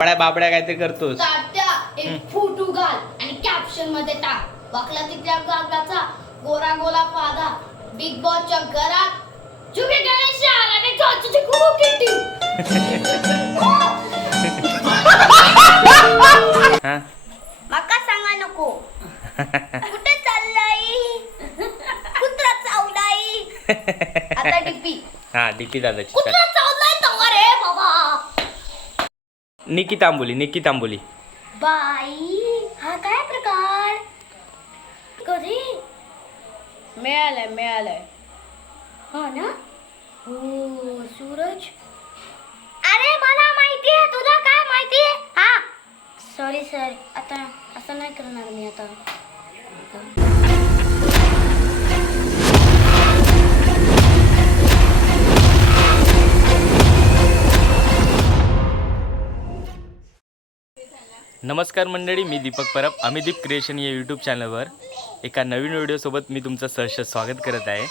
बाबड्या बाबड्या काहीतरी करतोस. तात्या एक फोटो घाल आणि कॅप्शनमध्ये टाक. वाकला तिथल्या गोरा गोला पादा बिग बॉसच्या घरात. गणेश आणि चॉचची खूप किट्टी. हा? माका सांगा नको. कुठे चाललाय? कुत्रा चावलाय? आता डिपी हा डीपी दादाची कुत्रा निकी तांबोली निकी तांबोली बाई हा काय प्रकार? कधी? मिळालंय मिळालंय. हा ना? हो सूरज. अरे मला माहिती आहे तुला काय माहिती आहे? हा. सॉरी सर आता असं नाही करणार मी आता. नमस्कार मंडळी मी दीपक परब. अमिदीप क्रिएशन या यूट्यूब चॅनलवर एका नवीन व्हिडिओसोबत मी तुमचं सहर्ष स्वागत करत आहे.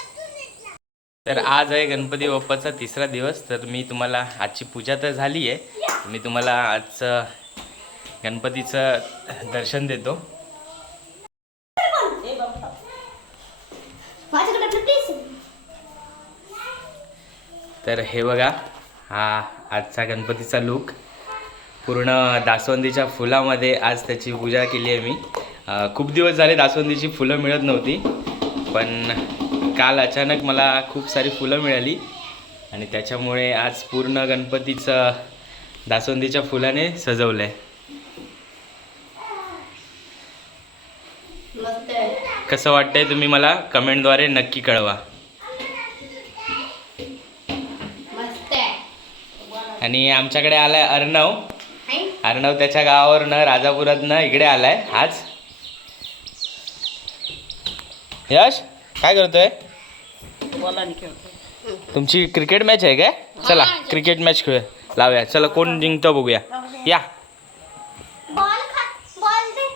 तर आज आहे गणपती बाप्पाचा तिसरा दिवस तर मी तुम्हाला आजची पूजा तर झाली आहे. मी तुम्हाला आजचं गणपतीचं दर्शन देतो. तर हे बघा हा आजचा गणपतीचा लूक पूर्ण दासवंदीच्या फुलामध्ये आज त्याची पूजा केली आहे मी. खूप दिवस झाले दासवंदीची फुलं मिळत नव्हती पण काल अचानक मला खूप सारी फुलं मिळाली आणि त्याच्यामुळे आज पूर्ण गणपतीचं दासवंदीच्या फुलाने सजवलं आहे. कसं वाटतंय तुम्ही मला कमेंटद्वारे नक्की कळवा. आणि आमच्याकडे आलाय अर्णव? अर्णव त्याच्या गावावरनं राजापुरातनं इकडे आलाय. आज? यश काय करतोय? तुमची क्रिकेट मॅच आहे काय? चला क्रिकेट मॅच खेळूया लावूया. चला कोण जिंकतो बघूया. या. बॉल खा बॉल दे.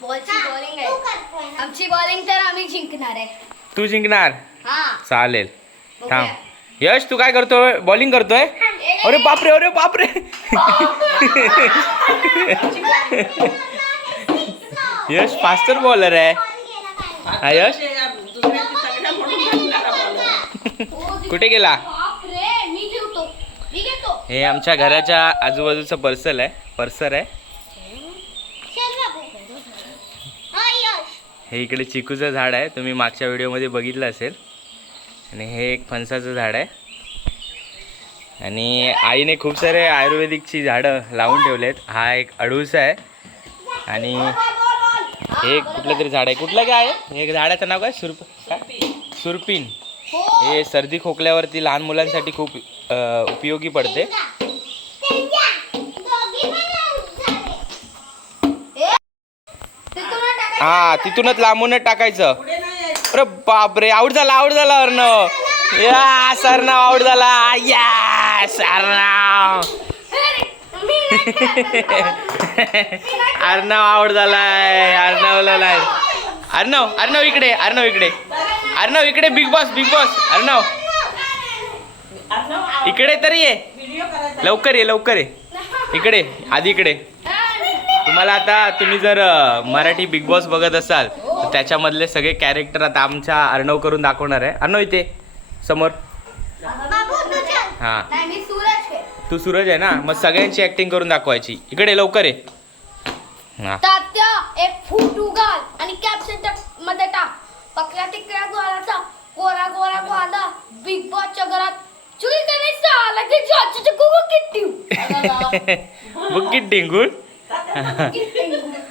बॉलची बॉलिंग आहे. आमची बॉलिंग तर आम्ही जिंकणार आहे. तू जिंकणार? हा. चालेल. थांब. यश तू काय करतोय? बॉलिंग करतोय? अरे बापरे अरे बापरे. यश फास्टर बॉलर आहे. हा यश? कुठे गेला? हे आमच्या घराच्या आजूबाजूचं पर्सल आहे. पर्सर आहे. हे इकडे चिकूचं झाड आहे. तुम्ही मागच्या व्हिडिओमध्ये बघितलं असेल. आणि हे एक फणसाचं झाड आहे. आणि आईने खूप सारे आयुर्वेदिकची झाडं लावून ठेवले आहेत हा एक अडूळसा आहे. आणि हे कुठलं तरी झाड आहे. कुठलं काय आहे? हे झाडाचं नाव काय? सुरप काय? सुरपीन. हे सर्दी खोकल्यावरती लहान मुलांसाठी खूप उपयोगी पडते. हा तिथूनच लांबूनच टाकायचं. अरे बापरे आऊट झाला आऊट झाला अर्णव. या सरनाव आऊट झाला. या सरनाव. अर्णव आऊट झालाय अर्णवला नाही अर्णव अर्णव इकडे अर्णव इकडे. अर्णव इकडे Bigg Boss Bigg Boss Arnav. इकडे तरी ये. लवकर ये लवकर ये. इकडे आधी इकडे. तुम्हाला आता तुम्ही जर मराठी बिग बॉस बघत असाल त्याच्यामधले सगळे कॅरेक्टर आता आमच्या अर्णव करून दाखवणार आहे. अर्णव इथे समोर. हां. नाही मी सूरज आहे. तू सूरज आहे ना? मग सगळ्यांची ऍक्टिंग करून दाखवायची. इकडे लवकर ये. हां. तात्या एक फोटो घाल आणि कॅप्शनमध्ये टाक. पकड्या तिकड्या गोळाचा. गोरा गोरा गोळा. बिग बॉसच्या घरात. की कुकू किट्टी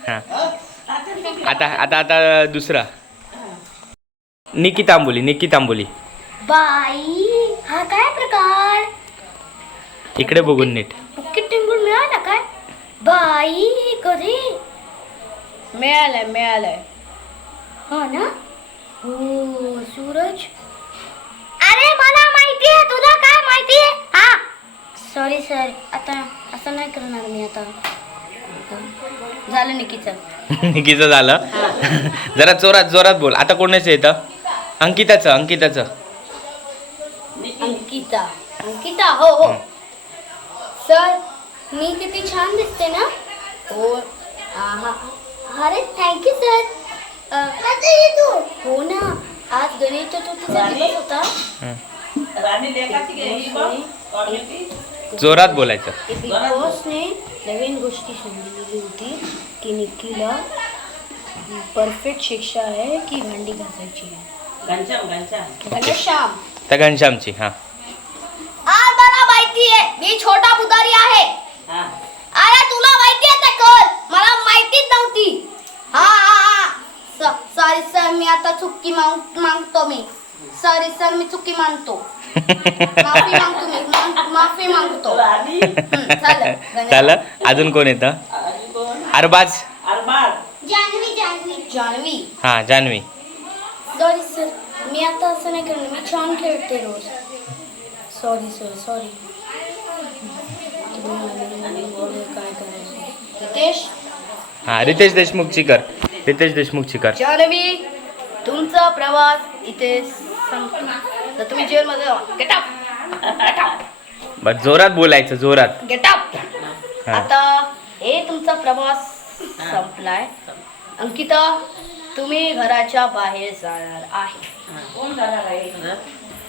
हां. आता आता आता दुसरा. निकी तांबोली निकी तांबोली बाई हा काय प्रकार? इकडे बघून नीट. बुक्कीट टिंगून मिळाला काय? बाई कधी? मिळालंय मिळालंय. हा ना? हो सूरज? अरे मला माहिती आहे तुला काय माहिती आहे? हा. सॉरी सर आता असं नाही करणार मी आता. झालं निकीचं. निकीचं झालं? जरा जोरात जोरात बोल. आता कोणाचं येतं अंकिताचं अंकिताचं. अंकिता. अंकिता हो हो. सर मी किती छान दिसते ना? हो. अरे थँक्यू सर तू. हो ना. आज गणेश चतुर्थीचा दिवस होता. हं. जोरात बोलायचं. ते बिग बॉसने नवीन गोष्टी सांगितलेली होती की निक्कीला परफेक्ट शिक्षा आहे की भांडी घासायची आहे. घनश्याम घनश्याम. घनश्याम. त्या घनश्यामची हां. आज मला माहिती आहे. मी छोटा पुजारी आहे. हा. अरे तुला माहिती आहे ते कर मला माहितीच नव्हती. हा हा हा. सॉरी सर मी आता चुकी माग मागतो मी. सॉरी सर मी चुकी मानतो. माफी मागतो मी. मा- माफी मागतो. राणी हं, झालं झालं अजून कोण येतं? अरबाज. अरबाज. जान्हवी जान्हवी जान्हवी हां जान्हवी सॉरी सर मी आता असं नाही करणार. मी छान खेळते रोज. सॉरी सर सॉरी काय करायचं? रितेश? हां रितेश देशमुखची कर रितेश देशमुखची कर जान्हवी तुमचा प्रवास इथे संपतो तर तुम्ही जेलमध्ये गेट अप बस जोरात बोलायचं जोरात. Get up. आता हे तुमचा प्रवास संपलाय. अंकिता तुम्ही घराच्या बाहेर जाणार आहे. कोण जाणार आहे?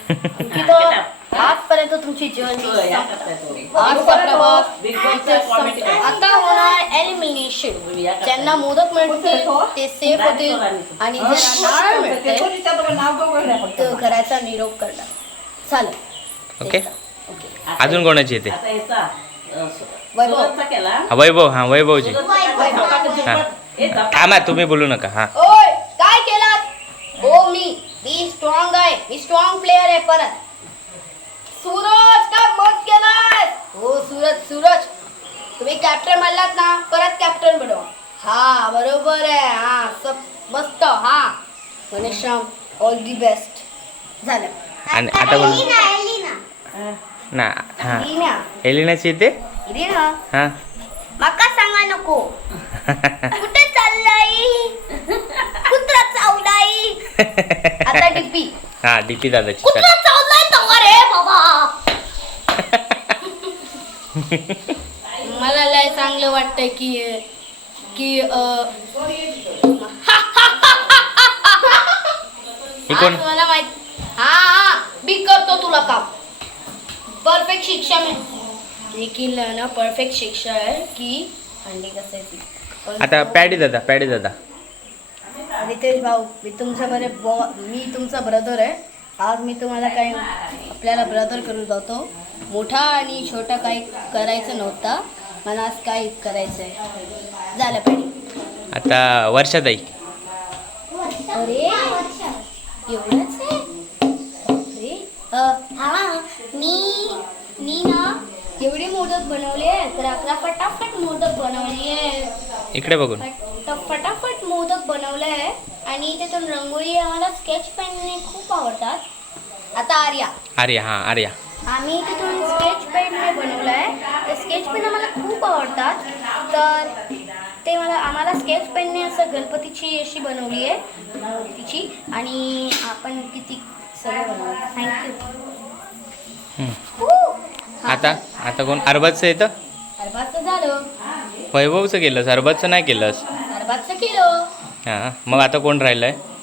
अंकिता आजपर्यंत तुमची जर्नी. आजचा प्रवास. आता करताय. ज्यांना मोदक मिळतील ते सेफ होतील आणि मिळते. घराचा निरोप करणार. चालेल. ओके. अजून कोणाची येते? वैभव. केला. हा वैभव हां वैभवची सुरतचा झपाट झुपट. हे. झपाट. थांबा. तुम्ही बोलू नका हां. ओय काय केलात? हो मी. मी स्ट्रॉंग आहे. मी स्ट्रॉंग प्लेअर आहे परत. सूरज काय मत केलाय हो सूरज सूरज. तुम्ही कॅप्टन म्हणलात ना परत कॅप्टन बनवा. हा बरोबर आहे. हा सब मस्त हा. गणेशराम ऑल दी बेस्ट झालं. आणि आता हा. ना हां. एलिनाची येते? रीना हां. माका सांगा नको. कुठे चाललाय? कुत्रा चावलाय? आता डिपी हां डीपी दादाची. कुत्रा चावलाय तवा रे बाबा. लय चांगलं वाटतंय की की अं, कोण? मला माहीत हा हा मी करतो तुला काम. परफेक्ट शिक्षा मी निखिल ना परफेक्ट शिक्षा आहे की अंडी कसायची आता पॅडी दादा पॅडी दादा. रितेश भाऊ मी तुमच्या बरे मी तुमचा ब्रदर आहे. आज मी तुम्हाला काही आपल्याला ब्रदर करून जातो. मोठा आणि छोटा काही करायचं नव्हता. मला आज काय करायचं आहे झालं पाहिजे. आता वर्षाताई अरे एवढंच आहे? अरे हा मी मी ना एवढे मोदक बनवले तर आपला फटाफट मोदक बनवली आहे. इकडे बघून. फट- फटाफट मोदक बनवले आहे आणि त्यातून रंगोळी आम्हाला स्केच पेनने खूप आवडतात. आता आर्या. आर्या हां आर्या. आम्ही तिथून स्केच पेनने बनवलं आहे. ते स्केच पेन आम्हाला खूप आवडतात. तर ते मला आम्हाला स्केच पेनने असं गणपतीची अशी बनवली आहे. मूर्तीची आणि आपण किती सगळं बनवलं. थँक्यू आता आता कोण? अरबाजचं येतं? अरबाचं झालं. वैभवचं केलंस? अरबाजचं नाही केलंस? अरबाचं किलो. हां. मग आता कोण राहिलंय? अजून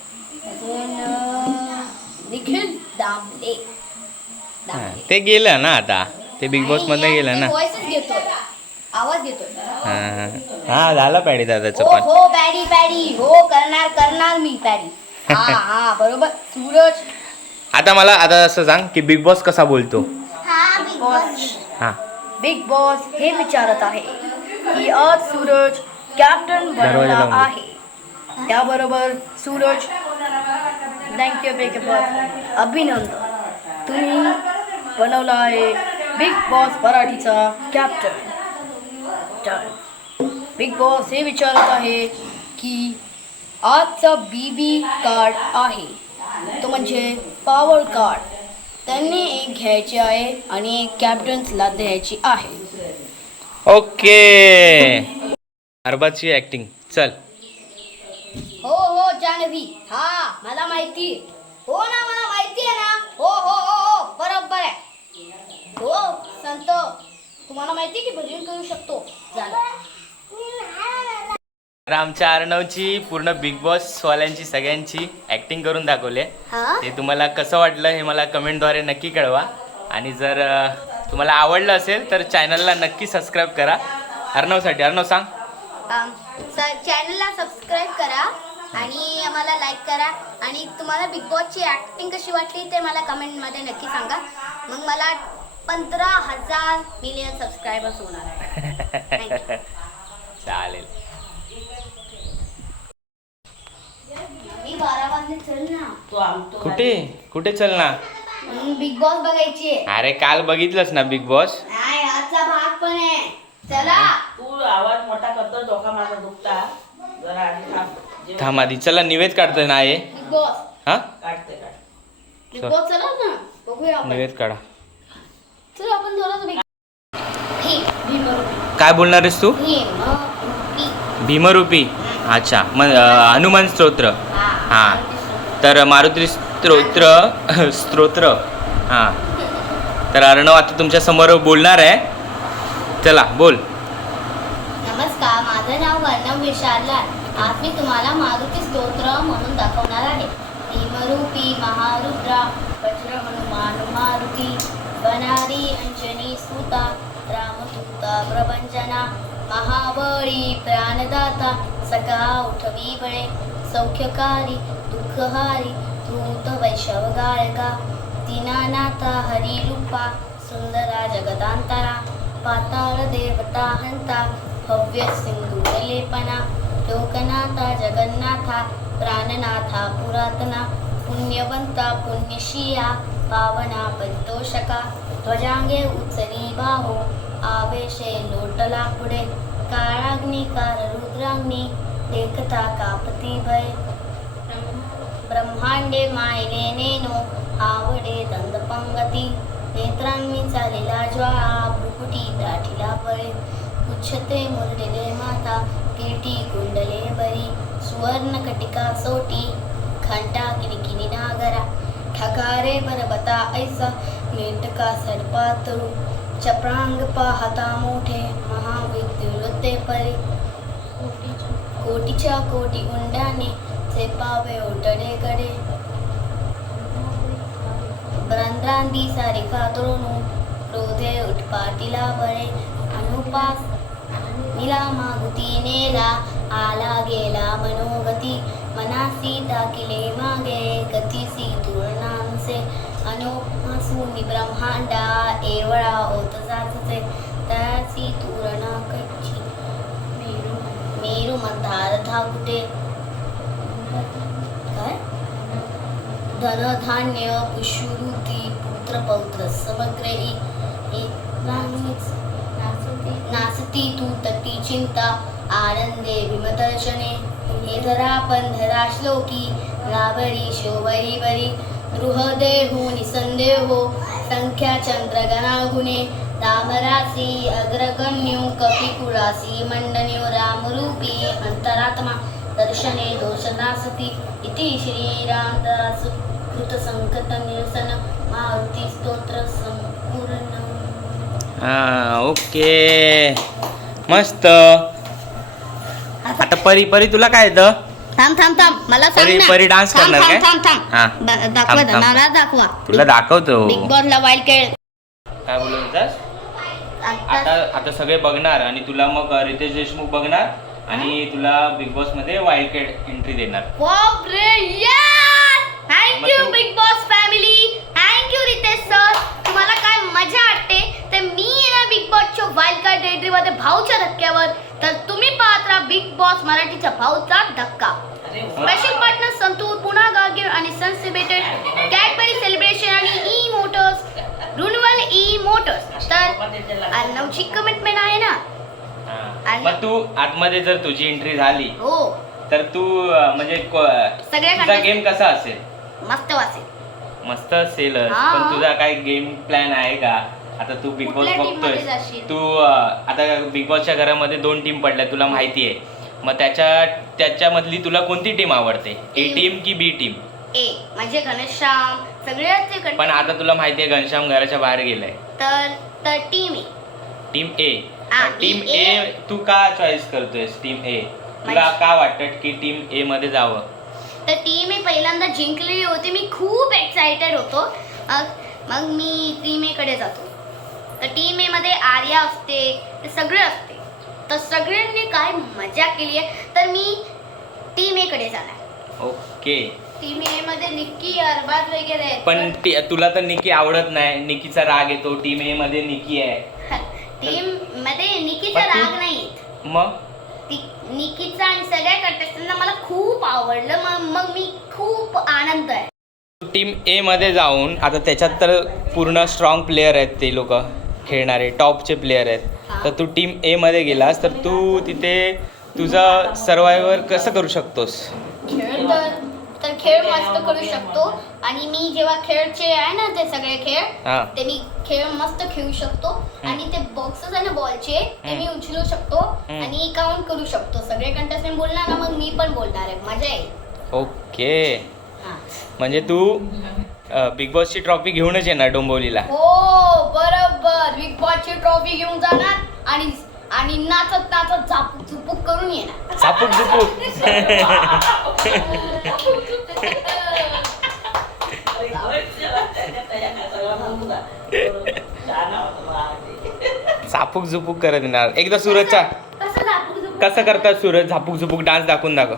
हां. ते गेलं ना आता. ते बिग बॉसमध्ये गेलं ना. व्हॉइसच घेतोय. आवाज घेतोय. हां. हां झालं पॅडी दादाचं हो पण. हो पॅडी पॅडी. हो करणार करणार मी पॅडी. हा हा बरोबर. सूरज. आता मला आता असं सांग की बिग बॉस कसा बोलतो? हा बिग बॉस हां. बिग बॉस हे विचारत आहे. की आज सूरज कॅप्टन दरवाजा बनला लावून दे. आहे. त्याबरोबर सूरज थँक्यू बिग बॉस अभिनंदन. तुम्ही बनवला आहे बिग बॉस मराठीचा कॅप्टन बिग बॉस हे विचारत आहे की आजचा बी बी कार्ड आहे. तो म्हणजे पॉवर कार्ड त्यांनी एक घ्यायचे आहे आणि एक कॅप्टन्सला द्यायची आहे. ओके. अरबाजची ऍक्टिंग चल. हो हो जान्हवी. हा मला माहिती. हो ना मला माहिती आहे ना. हो हो हो हो. बरोबर आहे. हो संत. तुम्हाला माहिती की भजन करू शकतो. तर आमच्या अर्णवची पूर्ण बिग बॉस वाल्यांची सगळ्यांची ऍक्टिंग करून दाखवली. हा? ते तुम्हाला कसं वाटलं हे मला कमेंटद्वारे नक्की कळवा. आणि जर तुम्हाला आवडलं असेल तर चॅनलला नक्की सबस्क्राईब करा. अर्णवसाठी अर्णव सांग. चॅनलला सबस्क्राईब करा आणि आम्हाला लाईक करा. आणि तुम्हाला बिग बॉसची ॲक्टिंग कशी वाटली ते मला कमेंटमध्ये नक्की सांगा. मग मला पंधरा हजार मिलियन सबस्क्रायबर्स होणार आहे. चालेल. मी बारा वाजले चल ना. तू आम तू कुठे? कुठे चल ना? बिग बॉस बघायची आहे. अरे काल बघितलंस ना बिग बॉस? नाही आजचा भाग पण आहे. चला. तू आवाज मोठा करतो डोका माझा दुखता. जरा आधी थांब. आधी. चला निवेद काढतोय ना हे बिग बॉस. हा? काढते काढ बिग बॉस चला ना. बघूया आपण. निवेद काढा. आपण काय बोलणार आहेस तू? भीमरूपी. भीमरूपी? अच्छा. मग अ, हनुमान स्तोत्र. हा. तर मारुती स्तोत्र स्तोत्र. हां. तर अर्णव आता तुमच्यासमोर बोलणार आहे. चला बोल. नमस्कार माझं नाव वर्णव विशारलाल आज मी तुम्हाला मारुती स्तोत्र म्हणून दाखवणार आहे. भीमरूपी महारुद्रा वज्र हनुमान मारुती. बनारी अंजनी सुता रामदूता प्रभंजना महाबळी प्राणदाता सका उठवी बळे सौख्यकारी दुःखहारी धूत वैशव गायका दीनानाथा हरिरूपा सुंदरा जगदांतरा पाताळ देवता हंता भव्य सिंधुलेपना लोकनाथा जगन्नाथा प्राणनाथा पुरातना पुण्यवंता पुण्यशिया पावना परितोषका ध्वजांगे उचली बाहो आवेशे लोटला पुढे काळाग्निकार रुद्राग्नी देखता कापती भय। ब्रह्मांडे मायले नेनो आवडे दंदपंगती नेत्रांनी चालेला ज्वाळा भुकुटी दाठीला पळे। उच्छते मुरडेले माता किरीटी कुंडले बरी। सुवर्ण कटिका सोटी घंटा किणकिणी नागरा ठकारे पर बता ऐसा मिट का ಠಕಾರೆ ಪರ್ವತ ಐಸ ಮೇಟಕ ಸರ್ಪಾತರು ಚಪ್ರಾಂಗಪ ಹತಾಮೂಠೆ ಮಹಾವಿದ್ಯುರುತ್ತೆ ಪರಿ ಕೋಟಿಚ ಕೋಟಿ ಉಂಡಾನೆ ಸೆಪ್ಪಾವೆ ಒಡಡೆ ಕಡೆ બ્રાંદ્રાંદી સારી ખાતરોનું ક્રોધે ઉટપાટીલા વળે અનુપાસ નીલામાં ગુતીનેલા આલાગેલા મનોગતિ મના સીતા કિલે માગે ગતિ સી तुरणांचे अनुमासुनी ब्रह्मांडा एवळा ओत जातचे त्याची तुरणा कच्ची। मेरू मंदार धाकुटे काय? धन धान्य पुष्युरुती पुत्र पौत्र समग्रही। हे राणीच नाचती तू तटी चिंता आनंदे विमदर्शने। हे धरा पंधरा श्लोकी राबरी शोभरी बरी। गृहदेहो निसंदेहो संख्या चंद्रगणा गुणे रामरासी अग्रगण्यो कपिकुळासी मंडन्यो रामरूपी अंतरात्मा दर्शने दोषनासती इति श्रीरामदास कृत संकट निरसन मारुती स्तोत्र संपूर्ण हा ओके. मस्त. आता परी परी तुला काय येतं? थांब थांब थांब. मला सांग ना. परी dance थांब, करणार थांब, काय? थांब थांब. हा. दाखवा थांब, थांब. मला दाखवा. तुला दाखवतो. बिग बॉसला वाईल्ड खेळ. काय बोलत होतास? आता आता सगळे बघणार आणि तुला मग रितेश देशमुख बघणार आणि तुला बिग बॉसमध्ये वाईल्ड कार्ड एंट्री देणार. बापरे मग thank you Tu- Bigg Boss family thank you Riteish sir तुम्हाला काय मजा वाटते? तर मी येणार बिग बॉसच्या वाईल्ड कार्ड एंट्री मध्ये भाऊच्या धक्क्यावर. तर तुम्ही पाहत राहा बिग बॉस मराठीचा भाऊचा धक्का. स्पेशल पार्टनर संतूर पुणा गार्गिर आणि सनसिबेटेड कॅडबरी सेलिब्रेशन आणि E motors Runwal E motors तर अर्णवची कमिटमेंट आहे ना? हा. मग तू आतमध्ये जर तुझी एंट्री झाली हो. तर तू म्हणजे सगळ्या गेम कसा असेल? मस्त वासेल मस्त असेलच. हा. पण तुझा काय गेम प्लॅन आहे का? आता तू बिग बॉस कुठल्या team मध्ये बघतोय जाशील? तू अं, आता बिग बॉसच्या घरामध्ये दोन टीम पडल्या तुला माहिती आहे. मग त्याच्या त्याच्यामधली तुला कोणती टीम आवडते? ए Team. टीम की बी टीम ए म्हणजे घनश्याम. सगळ्याचे पण आता तुला माहिती आहे घनश्याम घराच्या बाहेर गेलाय. तर तर टीम ए टीम ए हा, टीम team ए. तू का चॉईस करतोयस टीम ए तुला माझी- का वाटत की टीम ए मध्ये जावं? तर ती मी पहिल्यांदा जिंकलेली होती. मी खूप एक्सायटेड होतो. मग मग मी टीम ए कडे जातो. तर टीम ए मध्ये आर्या असते ते सगळे असते. तर सगळ्यांनी काय मजा केली आहे? तर मी टीम ए कडे जाणार. ओके. टीम ए मध्ये निक्की अरबाज वगैरे आहेत. पण ती- तुला तर निकी आवडत नाही. निकीचा राग येतो. टीम ए मध्ये निकी आहे. टीममध्ये निकीचा पण तू- राग नाही मग? ती निकीचा आणि सगळ्या कंटेस्टंटना मला खूप आवडलं. मग मग मी खूप आनंद आहे. टीम ए मध्ये जाऊन आता त्याच्यात तर पूर्ण स्ट्रॉंग प्लेयर आहेत ते लोक खेळणारे टॉपचे प्लेयर आहेत. तर तू टीम ए मध्ये गेलास तर तू तिथे तुझा सर्वायवर कसं करू शकतोस? खेळ तर तर खेळ मस्त करू शकतो. आणि मी जेव्हा खेळचे आहे ना ते सगळे खेळ ते मी खेळ मस्त खेळू शकतो. आणि ते बॉक्सेस आहे ना बॉलचे ते मी उचलू शकतो. आणि काउंट करू शकतो. सगळे कंटेस्टंट बोलणार ना मग मी पण बोलणार आहे. मजा येईल. ओके. हा. म्हणजे तू बिग बॉसची ट्रॉफी घेऊनच येणार डोंबिवलीला. हो बरोबर. बिग बॉसची ट्रॉफी घेऊन जाणार आणि आणि नाचत नाचत झापूक झुपूक करून येणार. झापूक झुपूक. झापूक झुपूक करत येणार. एकदा सूरजचा. कसं झापूक झुपूक? कसं करतात सूरज? झापूक झुपूक डान्स दाखवून दाखव.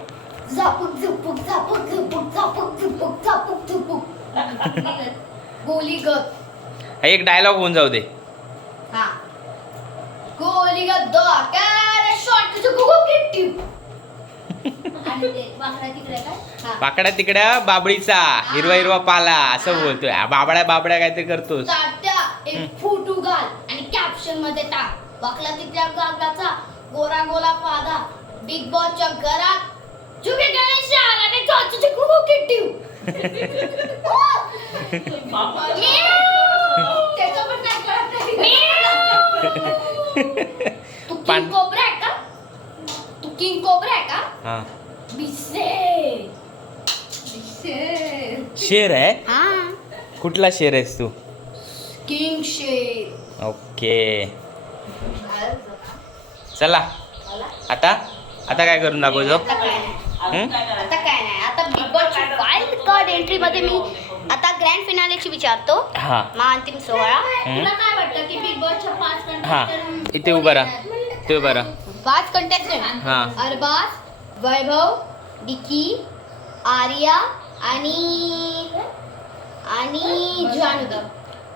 झापूक झुपूक झापूक झुपूक झापूक झुपूक झापूक झुपूक. गोली एक डायलॉग होऊन जाऊ दे. हा. गोली गत दो काय शॉट तुझं गुगु किट्टी आणि ते बाकडा तिकडे काय? हा. पाकड्या तिकड्या बाबळीचा हिरवा हिरवा पाला असं बोलतोय. आ, बाबड्या बाबड्या काहीतरी करतोस. तात्या एक फोटो घाल आणि कॅप्शनमध्ये टाक. वाकला तिथल्या कागदाचा गोरा गोला पादा बिग बॉसच्या घरात. चुके गणेश आणि चॉचूचे गुगु किट्टी तू किंग कोबरा आहे का तू किंग कोबरा आहे का हा. बिसे बिसे शेर आहे? हा. कुठला शेर आहेस तू? किंग शेर. ओके. चला. आता? आता काय करून दाखवतो आता काय नाही. हं? आता काय नाही. आता बिग बॉसची वाईल्ड कार्ड एंट्री मध्ये मी आता ग्रँड फिनालेची विचारतो. हा. मग अंतिम सोहळा? तुला काय वाटतं की बिग बॉसच्या पाच हा. contestant इथे उभा राहा. इथे उभा राहा. पाच कंटेस्टंट हा. अरबाज वैभव डिकी आर्या आणि आणि जानू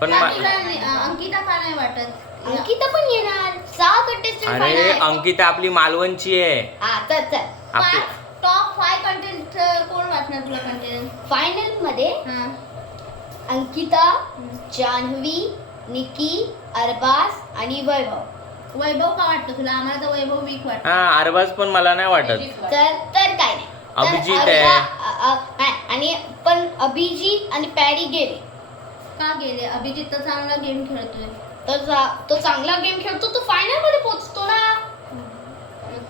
पण मा- अंकिता का नाही वाटत? अंकिता पण येणार. सहा कंटेस्टंट अरे अंकिता आपली मालवणची आहे. हा चल चल. आपली टॉप फाय कंटेंट कोण वाटणार तुला कंटेंट फायनलमध्ये अंकिता जान्हवी निकी अरबाज आणि वैभव. वैभव का वाटतं तुला? आम्हाला तर वैभव वीक वाटतं. हा अरबाज पण मला नाही वाटत. तर तर काय नाही. तर अभिजित आहे. अ- अ- नाही, आणि पण अभिजित आणि पॅडी गेले. का गेले? अभिजित तर चांगला गेम खेळतोय. तर तो चांगला गेम खेळतो तो फायनलमध्ये पोहोचतो ना.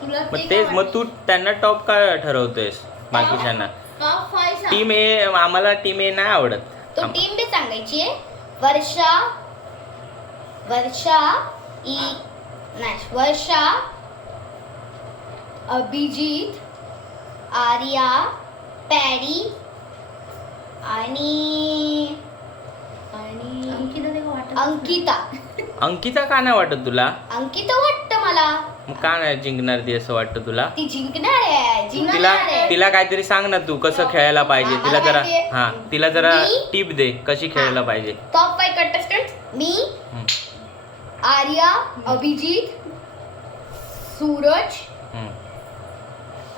तुला मग तेच मग तू त्यांना टॉप का ठरवतोयस बाकीच्यांना? टॉप फाय टीम ए आम्हाला टीम ए नाही आवडत. तो आम- टीम बी सांगायची आहे. वर्षा वर्षा ई नाही वर्षा अभिजित आर्या पॅडी आणि आणि अंकिता. अंकिता का नाही वाटत तुला? अंकिता वाटतं मला. मग का नाही जिंकणार ती असं वाटतं तुला? ती जिंकणार आहे तिला जिंकणार आहे. तिला काहीतरी सांग ना तू कसं खेळायला पाहिजे? तिला जरा. हा तिला जरा मी- टिप दे कशी खेळायला पाहिजे. टॉप फाय कंटेस्टंट मी हम्म, आर्या अभिजित सूरज हम्म.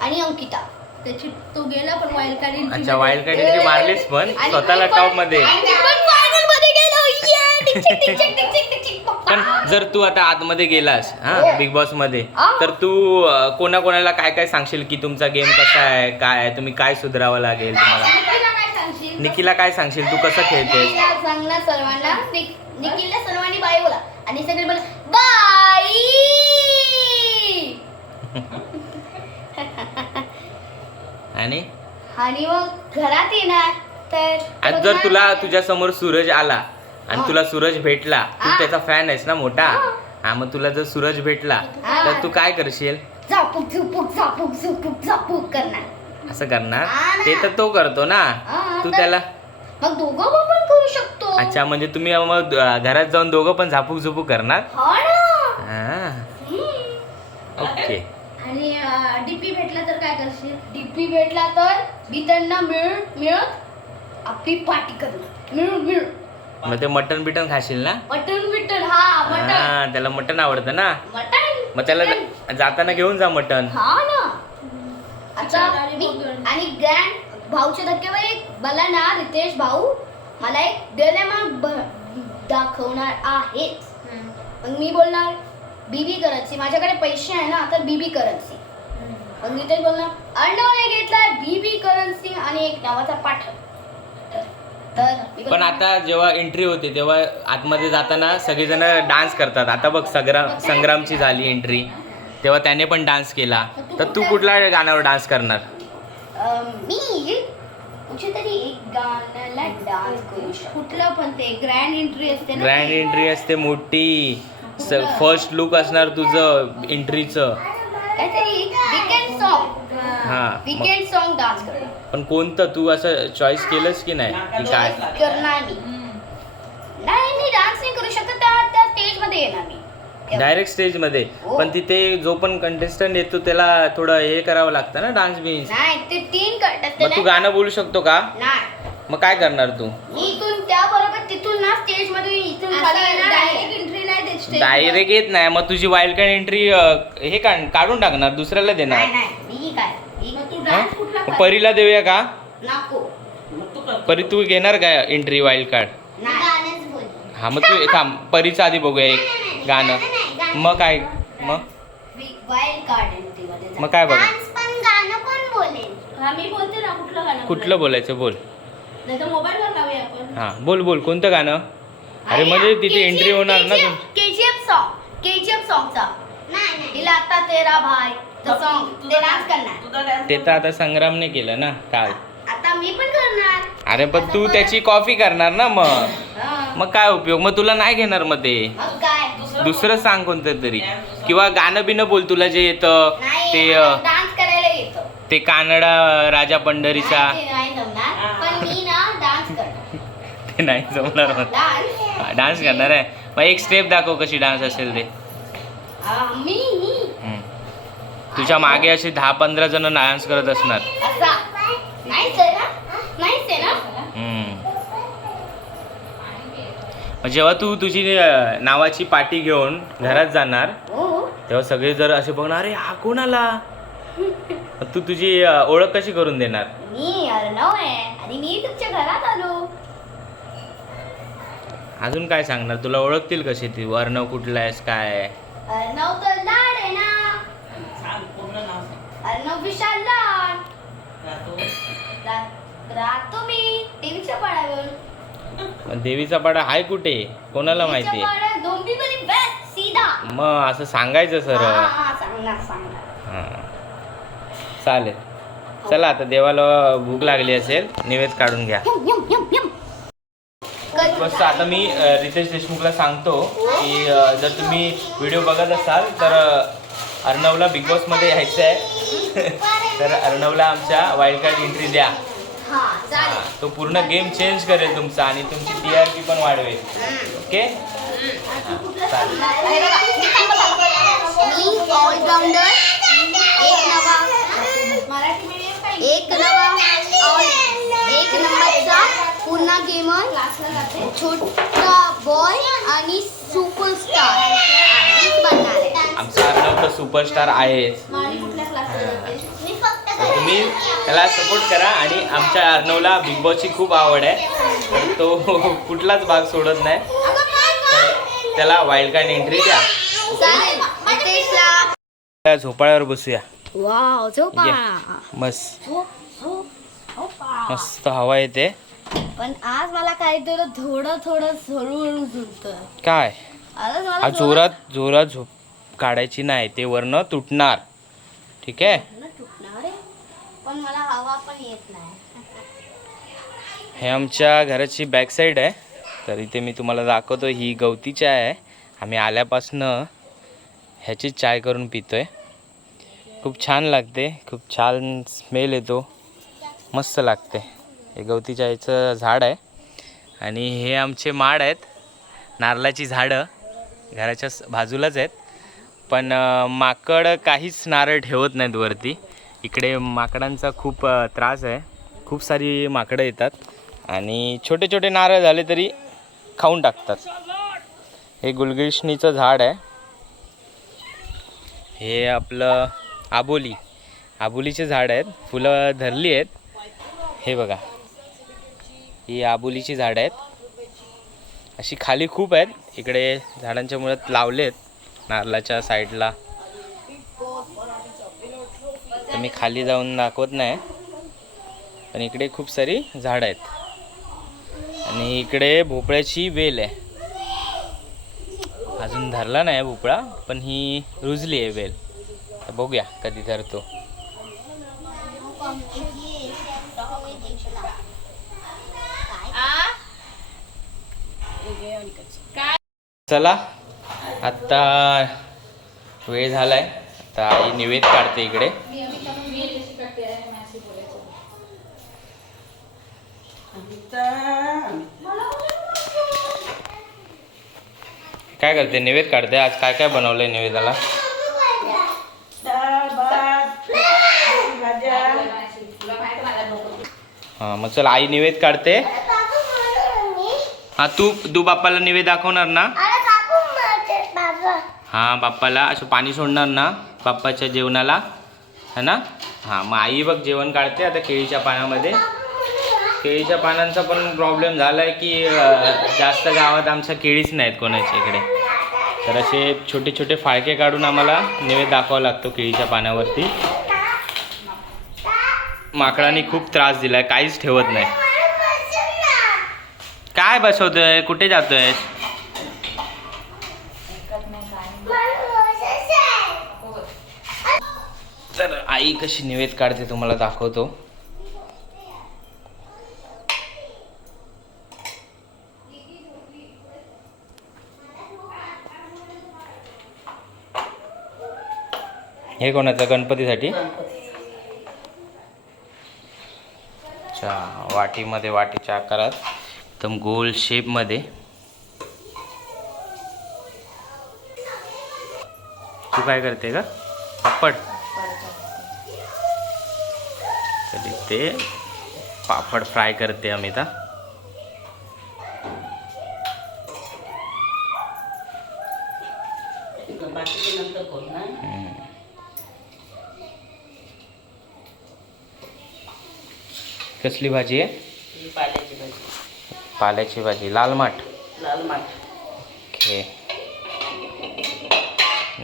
आणि अंकिता. त्याची तो गेला पण वाईल्ड कार्ड अच्छा वाईल्ड कार्ड एंट्री मारलीस पण? आणि स्वतःला मी पण- टॉपमध्ये. आणि मी पण final मध्ये गेलो. Yeah! Tick, tick, tick, tick. पण जर तू आता आतमध्ये गेलास हा. बिग बॉसमध्ये. तर तू कोणाकोणाला काय काय सांगशील की तुमचा गेम कसा आहे काय आहे तुम्ही काय सुधारावं लागेल तुम्हाला? निकिला काय सांगशील? तू कसं खेळतेस? निखिलला सांगणार सर्वांना निक- निखिलला सर्वांनी बाय बोला. आणि सगळे बोला बाई आणि? आणि मग घरात येणार तर आज जर तुला तुझ्या समोर सूरज आला आणि. तुला सूरज भेटला. तू. त्याचा फॅन आहेस ना मोठा. हा. मग तुला जर सूरज भेटला. तर तू काय करशील? झापूक झुपूक झापूक झुपूक झापूक करणार. असं करणार. ते तर तो करतो ना. तू त्याला मग दोघं पण करू शकतो. अच्छा म्हणजे तुम्ही मग घरात जाऊन दोघं पण झापूक झुपूक करणार? हो ना. हा. हम्म. ओके. आणि डीपी भेटला तर काय करशील? डीपी भेटला तर मी त्यांना मिळत मिळत आपली पार्टी करणार मिळून मिळून. मग ते मटन बिटन खाशील ना? मटन बिटन हा मटन हा त्याला मटन आवडतं ना? मटन मग त्याला जाताना घेऊन जा मटन हा ना. आता आणि मी बघून. आणि ग्रँड भाऊच्या धक्क्यावर एक मला ना रितेश भाऊ मला एक डिलेमा दाखवणार आहेत. मग मी बोलणार बीबी करन्सी माझ्याकडे पैसे आहे ना तर बीबी करन्सी मग रितेश बोलणार अर्णवने घेतलाय बीबी करन्सी आणि एक नावाचा पाठ तर पण आता जेव्हा एंट्री होते तेव्हा आतमध्ये जाताना सगळेजण डान्स करतात. आता बघ संग्राम संग्रामची झाली एंट्री तेव्हा त्याने पण डान्स केला. तर तू कुठल्या गाण्यावर डान्स करणार? मी कुठेतरी एक गाण्याला डान्स करू कुठलं पण ते ग्रँड एंट्री असते ना ग्रँड ती. एंट्री असते मोठी. फर्स्ट लुक असणार तुझं एंट्रीचं काहीतरी सॉन्ग हा. मग- विकेंड सॉन्ग डान्स करणार पण कोणतं? तू असं चॉईस केलंस की नाही? की काय? करणार मी नाही मी डान्स नाही करू शकत त्या त्या स्टेजमध्ये येणार मी. डायरेक्ट स्टेजमध्ये. हो. पण तिथे जो पण कंटेस्टंट येतो त्याला थोडं हे करावं लागतं ना डान्स बिन्स नाही ते तीन करतात ते मग तू नाही गाणं बोलू शकतो का? नाही. मग काय करणार तू? मी इथून त्या बरोबर तिथून ना स्टेजमध्ये इथून खाली येणार डायरेक्ट आहे. एंट्री नाही देत stage वर. डायरेक्ट येत नाही. मग तुझी वाईल्ड कार्ड एंट्री हे काढ- काढून टाकणार दुसऱ्याला देणार? नाही नाही. मी काय? मी मग तू हा? परीला देऊया का? परी तू घेणार का एंट्री वाईल्ड कार्ड नाही. हा मग तू थांब परीचं आधी बघूया एक गाणं. मग काय? मग. मग काय बघा? पण गाणं कोण बोलेल? हा मी बोलते ना कुठलं गाणं कुठलं बोलायचं? बोल. हा बोल बोल. कोणतं गाणं? अरे म्हणजे तिथे एंट्री होणार ना केजीएफ सॉन्ग केजीएफ सॉन्गचा नाही नाही. दिलाता तेरा भाई. सॉन्ग ते डान्स करणार. तुझा dance ते तर आता संग्रामने केलं ना काल. आता मी पण करणार. अरे पण तू त्याची कॉफी करणार ना मग. हा. मग काय उपयोग? मग तुला नाही घेणार मग ते. मग काय? दुसरं सांग कोणतं तरी. किंवा गाणं बिणं बोल तुला जे येतं ते मला अं, डान्स करायला येतो. ते कानडा राजा पंढरीचा. नाही, ते नाही जमणार. पण मी ना डान्स करणार. ते नाही जमणार मग. डान्स डान्स करणार आहे. मग एक स्टेप दाखव कशी डान्स असेल ते. मी. तुझ्या मागे असे दहा पंधरा जण डान्स करत असणार. असा. नाहीच आहे ना? नाहीच आहे ना? हम्म. मग जेव्हा तू तुझी अं, नावाची पाटी घेऊन घरात जाणार हो. तेव्हा सगळे जर असे बघणार अरे हा कोण आला? मग तू तुझी अं, ओळख कशी करून देणार? मी अर्णव आहे आणि मी तुमच्या घरात आलो. अजून काय सांगणार? तुला ओळखतील कशी ती? अर्णव कुठला आहेस? काय? आहे? अर्णव तर लाड आहे ना सांग पूर्ण नाव सांग अर्णव विशाल लाड राहतो मी टीव्हीच्या पाड्यावर पण देवीचा पाडा हाय कुठे? कोणाला माहिती मग असं सांगायचं सर हा, हां चालेल. चला आता देवाला भूक लागली असेल निवेद काढून घ्या. बस आता मी रितेश देशमुखला सांगतो की जर तुम्ही व्हिडिओ बघत असाल तर अर्णवला बिग बॉसमध्ये यायचं आहे तर अर्णवला आमच्या वाईल्ड कार्ड एंट्री द्या. तो पूर्ण गेम चेंज करेल तुमचा आणि तुमची टी आर पी पण वाढवेल. ओके एक नवा नंबरचा पूर्ण गेमर छोटा बॉय आणि सुपरस्टार बनणार. आमचा अर्णव तर सुपरस्टार आहेच. तुम्ही त्याला सपोर्ट करा आणि आमच्या अर्णवला बिग बॉसची खूप आवड आहे. तर तो कुठलाच भाग सोडत नाही. त्याला वाईल्ड कार्ड एंट्री द्या. झोपाळ्यावर बसूया. ये. मस्त. हवा येते. पण आज मला काहीतरी थोडं थोडं हळूहळू झुलतं काय? आज हा जोरात जोरात झोप काढायची नाही ते वरनं तुटणार. ठीक आहे? थोडं तुटणार आहे पण मला हवा पण येत नाही. हे आमच्या घराची बॅक साईड आहे. तर इथे मी तुम्हाला दाखवतो ही गवतीची आहे. आम्ही आल्यापासनं ह्याचीच चाय करून पितोय. खूप छान लागते खूप छान स्मेल येतो. मस्त लागते. हे गवती चायचं झाड आहे. आणि हे आमचे माड आहेत. नारळाची झाडं घराच्या बाजूलाच आहेत. पण माकड काहीच नारळ ठेवत नाहीत वरती. इकडे माकडांचा खूप त्रास आहे. खूप सारी माकडं येतात आणि छोटे छोटे नारळ झाले तरी खाऊन टाकतात. हे गुलगिष्णीचं झाड आहे. हे आपलं आबोली. आबोलीचे झाड आहेत. फुलं धरली आहेत. हे बघा. ही आबोलीची झाडं आहेत. अशी खाली खूप आहेत. इकडे झाडांच्या मुळात लावले आहेत नारळाच्या साईडला. तर मी खाली जाऊन दाखवत नाही. पण इकडे खूप सारी झाडं आहेत. आणि इकडे भोपळ्याची वेल आहे. अजून धरला नाही भोपळा पण ही रुजली आहे वेल. तर बघूया कधी धरतो. चला. आत्ता वेळ झालाय. आता आई निवेद काढते इकडे. काय करते? निवेद काढते. आज काय काय बनवलंय निवेदाला? हां मग चल आई निवेद काढते. हा तू तू बाप्पाला निवेद दाखवणार ना? हां बाप्पाला असं पाणी सोडणार ना बाप्पाच्या जेवणाला. है ना? हां मग आई बघ जेवण काढते आता केळीच्या पानामध्ये. केळीच्या पानांचा पण प्रॉब्लेम झाला आहे की जास्त गावात आमच्या केळीच नाहीत कोणाच्या इकडे. तर असे छोटे छोटे फाळके काढून आम्हाला निवेद दाखवावा लागतो केळीच्या पानावरती. माकडांनी खूप त्रास दिलाय काहीच ठेवत नाही. काय बसवतोय? कुठे जातोय तर आई कशी निवेद काढते तुम्हाला दाखवतो. हे कोणाचं? गणपतीसाठी? अच्छा वाटीमध्ये वाटीच्या आकारात एकदम गोल शेपमध्ये तू काय करते का पापड इथे पापड फ्राय करते अमिता करू ना कसली भाजी आहे? ही पाल्याची भाजी. पाल्याची भाजी लाल माठ. लाल माठ ओके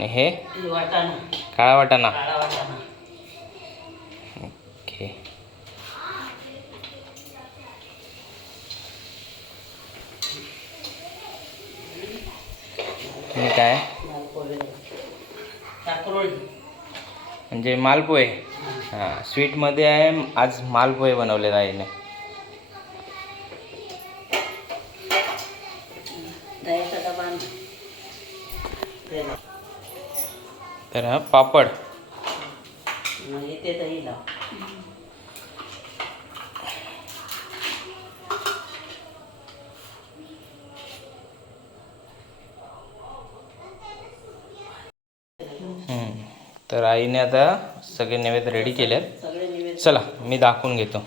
हे काळा वाटाणा. मी काय? म्हणजे मालपोहे. हां स्वीटमध्ये आहे आज मालपोहे बनवले आईने तर हा पापड. दही लाव हम्म. तर आईने आता सगळे नैवेद्य रेडी निवेद चला मी दाखवून घेतो.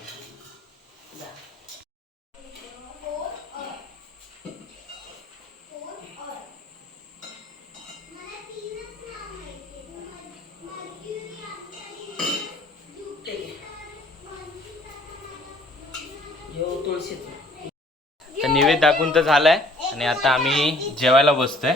तर निवेद दाखवून तर झालाय. आणि आता आम्ही जेवायला बसतोय.